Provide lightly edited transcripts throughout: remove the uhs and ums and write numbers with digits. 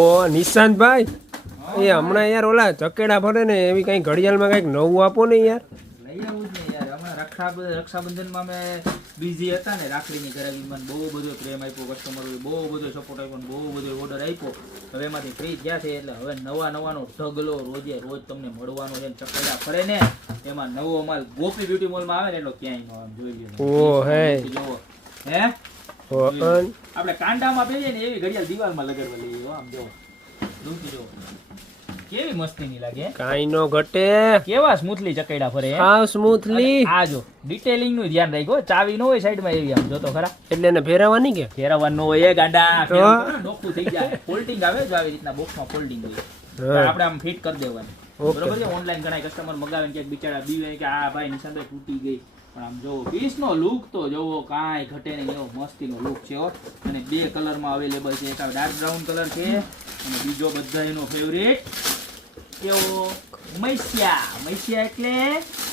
ઓ નિશાંતભાઈ એ હમણાં યાર ઓલા ચકેડા ફરે ને એવી કઈ ઘડિયાળમાં કઈક નવું આપો ને યાર. લઈ આવું જ ને યાર. હમણાં રક્ષાબંધનમાં અમે બિઝી હતા ને, રાખડીની કરાવીમાં બહુ બધો પ્રેમ આપ્યો, કસ્ટમરોએ બહુ બધો સપોર્ટ આપ્યો, બહુ બધો ઓર્ડર આપ્યો. હવે એમાંથી ફ્રી ગયા છે એટલે હવે નવાનો ઢગલો રોજે રોજ તમને મળવાનો છે. ચકેડા ફરે ને એમાં નવો માલ ગોપી બ્યુટી મોલમાં આવે ને એટલો ક્યાંય ન જોઈ લ્યો. ઓ હે હે અન આપણે કાંડામાં પહેરીએ ને એવી ઘડિયાળ દિવાલમાં લગાડવા લઈએ. આમ જો દૂધી જો કેવી મસ્તીની લાગે. કાઈ નો ઘટે, કેવા સ્મૂથલી ચકેડા ફરે. હાવ સ્મૂથલી. આ જો ડિટેલિંગ નું ધ્યાન રાખો, ચાવી નો હોય સાઈડમાં એવી. આમ જોતો ખરા, એટલે એને ફેરવવાની કે ફેરવવાનું હોય એ ગાંડા ડોકું થઈ જાય. ફોલ્ડિંગ આવે જો આવી રીતના બોક્સમાં ફોલ્ડિંગ હોય તો આપણે આમ ફિટ કરી દેવાની. બરોબર છે. ઓનલાઈન ઘણા કસ્ટમર મગાવે ને ક્યાંક બિચારા બીવે કે આ ભાઈ નિશાંતભાઈ તૂટી ગઈ, પણ આમ જોવો પીસ નો લુક તો જોવો કાંઈ ઘટે નહીં, એવો મસ્તીનો લુક છે. અને બે કલરમાં અવેલેબલ છે, એક ડાર્ક બ્રાઉન કલર છે અને બીજો બધા એનો ફેવરેટ કેવો મૈસિયા એટલે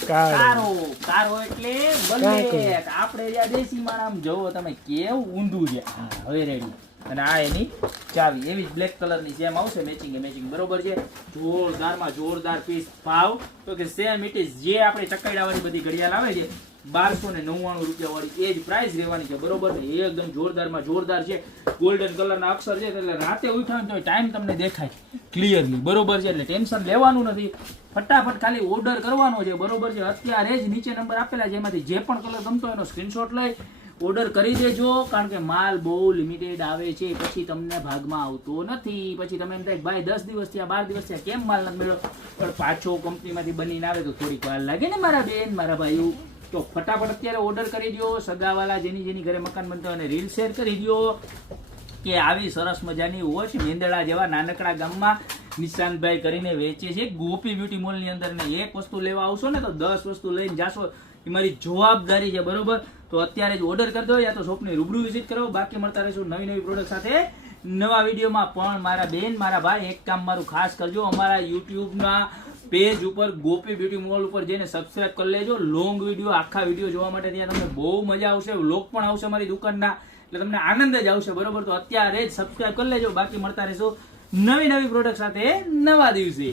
કારો, કારો એટલે બ્લેક. આપણે જ્યાં દેશી માણસ જોવો તમે કેવું ઊંધું છે. હવે રેડી. અને આ એની ચાવી એવી બ્લેક કલરની સેમ આવશે, મેચિંગ. બરોબર છે. જોરદારમાં જોરદાર પીસ. ભાવ તો કે સેમ ઇટ ઇઝ જે આપણે ચકેડા વાળી બધી ઘડિયાળ આવે છે 1299 રૂપિયા વાળી એ જ પ્રાઇસ રહેવાની છે. બરોબર ને, એકદમ જોરદારમાં જોરદાર છે. ગોલ્ડન કલરના અક્ષર છે એટલે રાતે ઉઠાવ તો ટાઈમ તમને દેખાય ક્લિયરલી. બરોબર છે, એટલે ટેન્શન લેવાનું નથી. ફટાફટ ખાલી ઓર્ડર કરવાનો છે. બરોબર છે. અત્યારે જ નીચે નંબર આપેલા છે, એમાંથી જે પણ કલર ગમતો એનો સ્ક્રીનશોટ લઈ ઓર્ડર કરી દેજો. કારણ કે માલ બહુ લિમિટેડ આવે છે, પછી તમને ભાગમાં આવતો નથી. પછી તમે એમ થાય ભાઈ 10 દિવસ થયા 12 દિવસ થયા કેમ માલ નથી મળ્યો, પણ પાછો કંપનીમાંથી બનીને આવે તો થોડીક વાર લાગે ને મારા બેન મારા ભાઈઓ. તો ફટાફટ અત્યારે ઓર્ડર કરી દો. સગાવાલા જેની ઘરે મકાન બનતો હોય એને રીલ શેર કરી દો કે આવી સરસ મજાની વોચ મેંદડા જેવા નાનકડા ગામમાં નિશાંતભાઈ કરીને વેચે છે ગોપી બ્યુટી મોલની અંદર. ને એક વસ્તુ લેવા આવશો ને તો 10 વસ્તુ લઈને જાશો, એ મારી જવાબદારી છે. બરોબર, તો અત્યારે જ ઓર્ડર કરી દો યા તો શોપની રૂબરૂ વિઝિટ કરો. બાકી મળતા રહીશું નવી પ્રોડક્ટ સાથે નવા વિડીયોમાં. પણ મારા બેન મારા ભાઈ એક કામ મારું ખાસ કરજો, અમારા યુટ્યુબના પેજ ઉપર ગોપી બ્યુટી મોલ ઉપર જઈને સબસ્ક્રાઇબ કરી લેજો. લોંગ વિડીયો આખા વિડીયો જોવા માટે ત્યાં તમને બહુ મજા આવશે. વ્લોગ પણ આવશે મારી દુકાનના, એટલે તમને આનંદ જ આવશે. બરોબર, તો અત્યારે જ સબસ્ક્રાઇબ કરી લેજો. બાકી મળતા રહીશું નવી પ્રોડક્ટ સાથે નવા દિવસે.